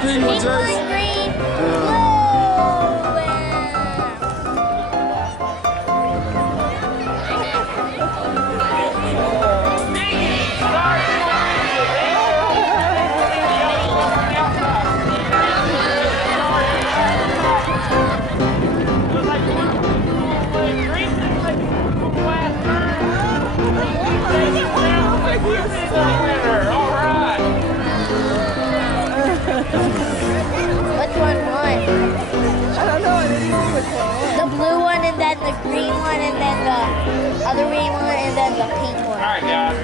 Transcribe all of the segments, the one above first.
pink one, Jace? Green. Which one won? I don't know. I didn't see which one won. The blue one, and then the green one, and then the other green one, and then the pink one. Alright guys,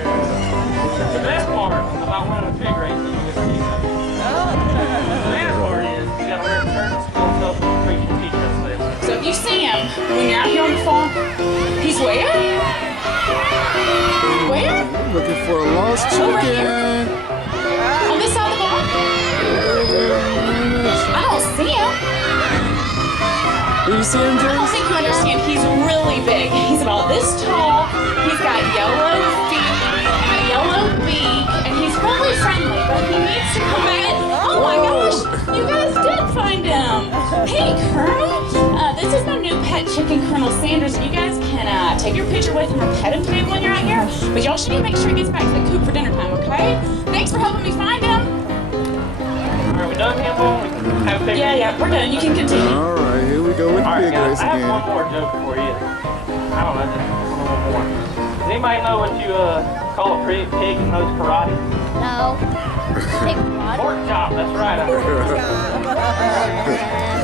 the best part about running a pig race is you get to see something. The bad part is you gotta wear a shirt and school stuff and preach and teach us this. So if you see him when you're out here on the farm, he's where? Where? Looking for a lost chicken. On this side of the barn? I don't see him. Do you see him, I don't Jace? think you understand. He's really big. He's about this tall. He's got yellow feet and a yellow beak, and he's really friendly, but he needs to come back. Oh my gosh! You guys did find him. Hey, Colonel. This is my new pet chicken, Colonel Sanders. You guys can take your picture with him or pet him today when you're out here. But y'all should make sure he gets back to the coop for dinner time, okay? Thanks for helping me find him. Are we done, Campbell? We can have a pig race? Yeah, we're done. You can continue. Alright, here we go with the Alright pig guys, race I have again. one more joke for you. I don't know, just one more. Does anybody know what you call a pig in those karate? No. Pig rod. Pork chop, that's right.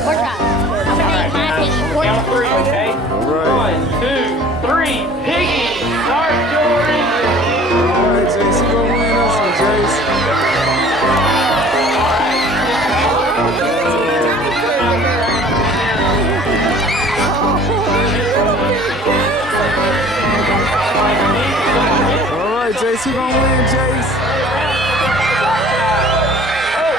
Pork chop. I'm gonna name my piggy pork Count chop. of three, okay? Alright. 1, 2, 3, piggy! Start your engine! Alright, Jace, you gonna win us one, Jace. Alright, Jace, you gonna win, Jace. Oh,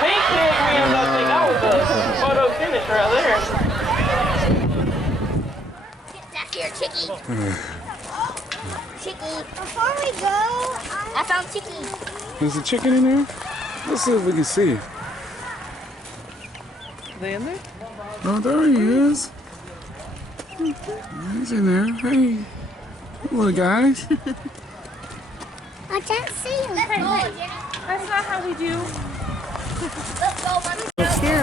pink pig wins, I think. That was a photo finish right there. Get back here, Chicky. Chicky. Before we go, I found Chicky. There's a chicken in there? Let's see if we can see it. Are they in there? Oh, there he is. He's in there. Hey, little guys. I can't see him. That's not how we do. Let's go, Mommy. Let's hear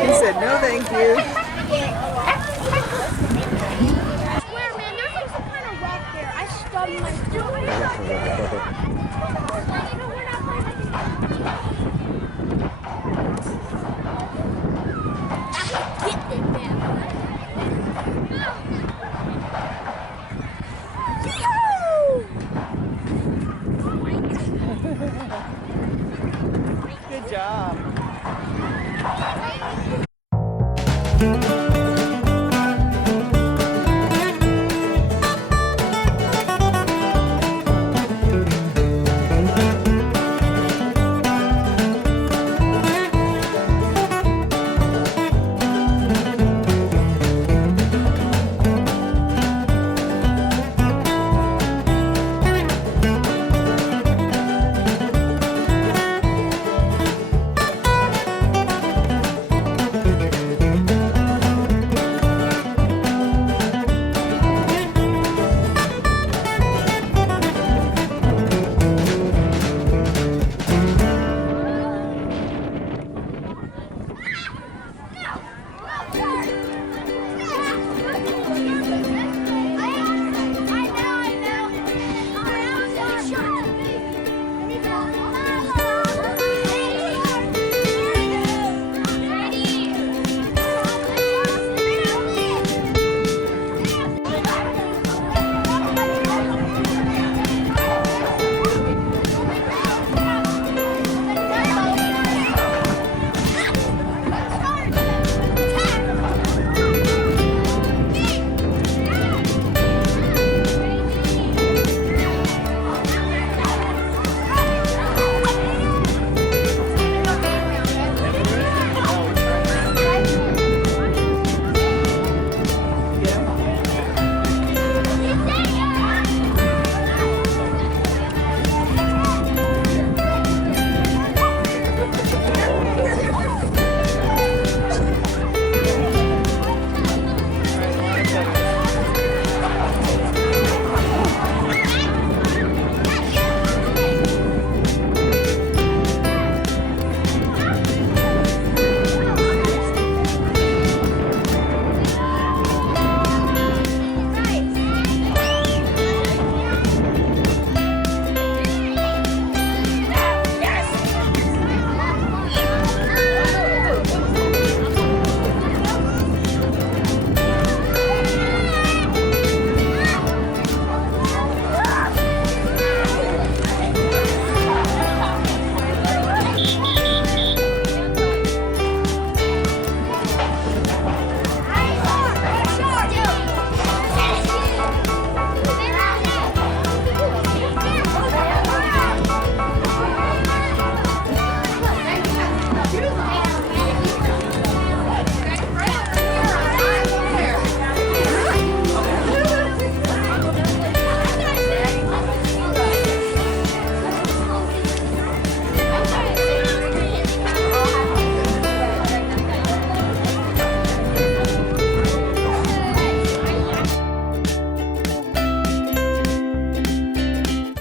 He said, no, thank you. Swear, man, there's like some kind of rock there. I stubbed my toe. Good job.